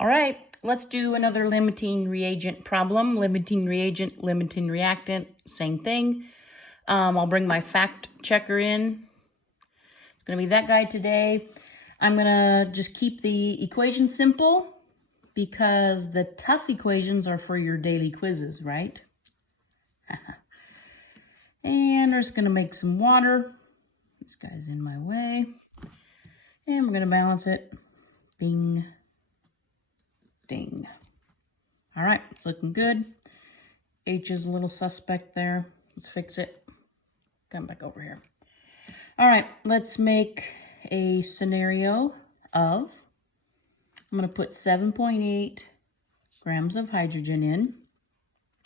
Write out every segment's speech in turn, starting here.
All right, let's do another limiting reagent problem. Limiting reagent, limiting reactant, same thing. I'll bring my fact checker in. It's gonna be that guy today. I'm gonna just keep the equation simple because the tough equations are for your daily quizzes, right? And we're just gonna make some water. This guy's in my way. And we're gonna balance it. Bing, ding. All right, it's looking good. H is a little suspect there. Let's fix it. Come back over here. All right, let's make a scenario of, I'm gonna put 7.8 grams of hydrogen in,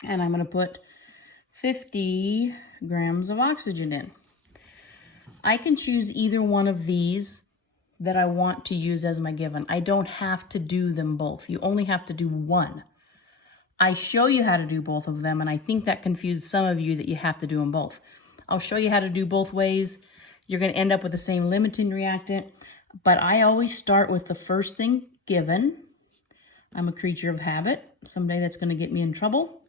and I'm gonna put 50 grams of oxygen in. I can choose either one of these that I want to use as my given. I don't have to do them both. You only have to do one. I show you how to do both of them, and I think that confused some of you that you have to do them both. I'll show you how to do both ways. You're going to end up with the same limiting reactant, but I always start with the first thing given. I'm a creature of habit. Someday that's going to get me in trouble.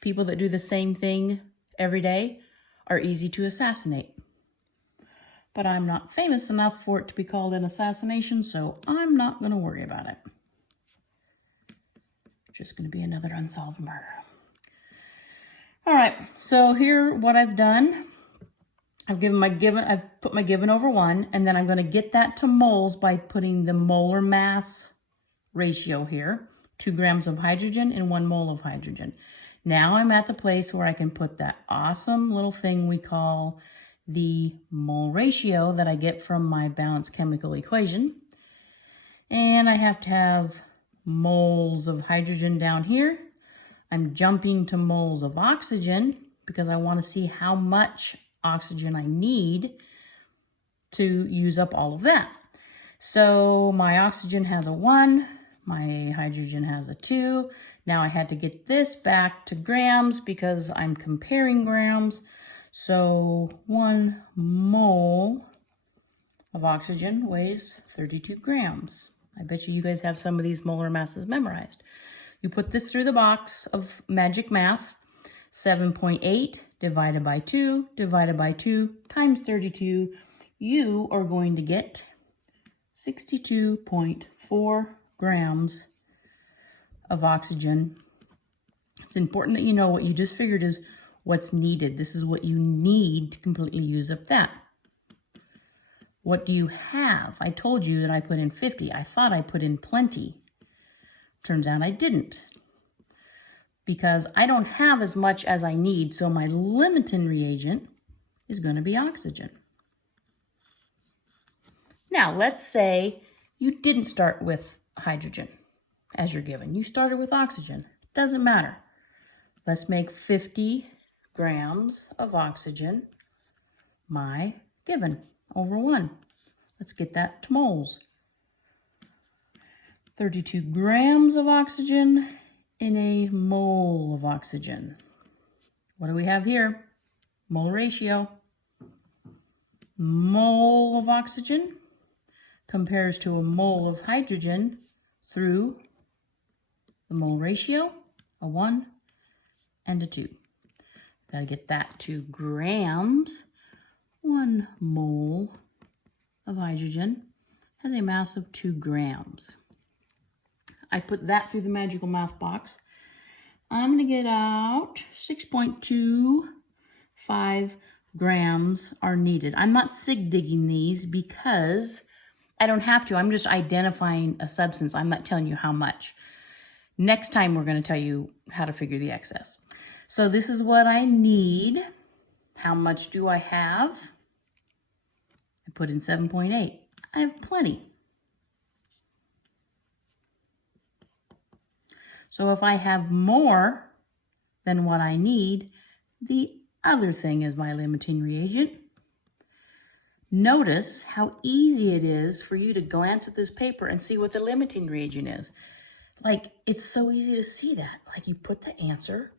People that do the same thing every day are easy to assassinate. But I'm not famous enough for it to be called an assassination, so I'm not going to worry about it. Just going to be another unsolved murder. All right, so here what I've done, I've put my given over 1, and then I'm going to get that to moles by putting the molar mass ratio here, 2 grams of hydrogen and 1 mole of hydrogen. Now I'm at the place where I can put that awesome little thing we call the mole ratio that I get from my balanced chemical equation. And I have to have moles of hydrogen down here. I'm jumping to moles of oxygen because I want to see how much oxygen I need to use up all of that. So my oxygen has a 1, my hydrogen has a 2. Now I had to get this back to grams because I'm comparing grams. So 1 mole of oxygen weighs 32 grams. I bet you guys have some of these molar masses memorized. You put this through the box of magic math. 7.8 divided by 2 times 32. You are going to get 62.4 grams of oxygen. It's important that you know what you just figured is what's needed. This is what you need to completely use up that. What do you have? I told you that I put in 50. I thought I put in plenty. Turns out I didn't. Because I don't have as much as I need, so my limiting reagent is going to be oxygen. Now, let's say you didn't start with hydrogen as you're given. You started with oxygen. Doesn't matter. Let's make 50 grams of oxygen my given over 1. Let's get that to moles. 32 grams of oxygen in a mole of oxygen. What do we have here? Mole ratio. Mole of oxygen compares to a mole of hydrogen through the mole ratio, a 1 and a 2. Gotta get that to grams. 1 mole of hydrogen has a mass of 2 grams. I put that through the magical math box. I'm gonna get out 6.25 grams are needed. I'm not sig digging these because I don't have to. I'm just identifying a substance. I'm not telling you how much. Next time we're gonna tell you how to figure the excess. So this is what I need. How much do I have? I put in 7.8. I have plenty. So if I have more than what I need, the other thing is my limiting reagent. Notice how easy it is for you to glance at this paper and see what the limiting reagent is. Like, it's so easy to see that. Like, you put the answer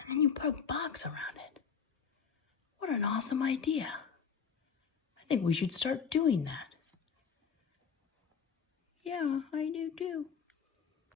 and then you put a box around it. What an awesome idea. I think we should start doing that. Yeah, I do too.